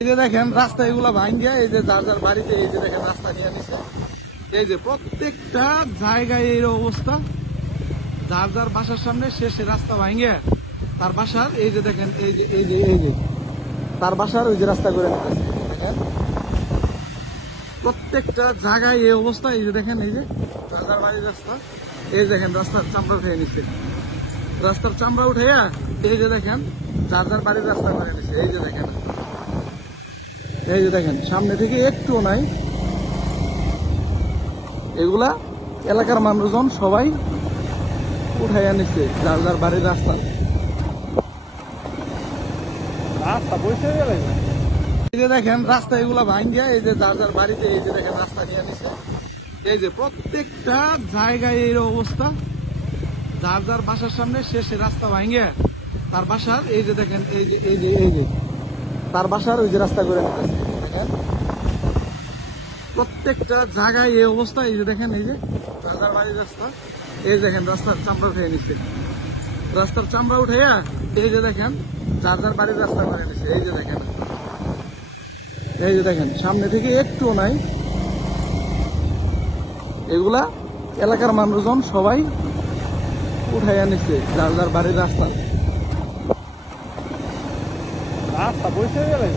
এই যে দেখেন রাস্তা এগুলা ভাঙ্গিয়া এই যে যার যার বাড়িতে এই যে দেখেন রাস্তা নিয়ে নিছে। এই যে প্রত্যেকটা জায়গায় এই অবস্থা, যার যার বাসার সামনে সে রাস্তা ভাঙ্গিয়া তার বাসার এই যে দেখেন এই যে তার বাসার ওই যে রাস্তা করে নিতেছে। দেখেন প্রত্যেকটা জায়গায় এই অবস্থা। এই যে দেখেন এই যে যার যার বাড়ির রাস্তা, এই দেখেন রাস্তার চামড়া উঠে নিচ্ছে, রাস্তার চামড়া উঠাইয়া এই যে দেখেন যার যার বাড়ির রাস্তা করে নিচ্ছে। এই যে দেখেন, এই যে দেখেন সামনে থেকে একটুও নাই। এগুলা এলাকার মানুষজন সবাই উঠাইয়া নিচ্ছে যার যার বাড়ির রাস্তা। এই যে দেখেন রাস্তা এগুলা ভাঙ্গিয়া এই যে যার যার বাড়িতে এই যে দেখেন রাস্তা নিয়ে নিচ্ছে। এই যে প্রত্যেকটা জায়গায় এই অবস্থা, যার যার বাসার সামনে সে রাস্তা ভাঙ্গিয়া তার বাসার এই যে দেখেন এই যে তার বাসার ওই যে রাস্তা করে নিতেছে। দেখেন প্রত্যেকটা জায়গায় এই অবস্থা। এই যে দেখেন এই যে যার যার বাড়ির রাস্তা, এই দেখেন রাস্তার চামড়া উঠে নিচ্ছে, রাস্তার চামড়া উঠাইয়া এই যে দেখেন যার যার বাড়ির রাস্তা করে নিচ্ছে। এই যে দেখেন, এই যে দেখেন সামনে থেকে একটুও নাই। এগুলা এলাকার মানুষজন সবাই উঠাইয়া নিচ্ছে যার যার বাড়ির রাস্তা। রাস্তা বসে গেলে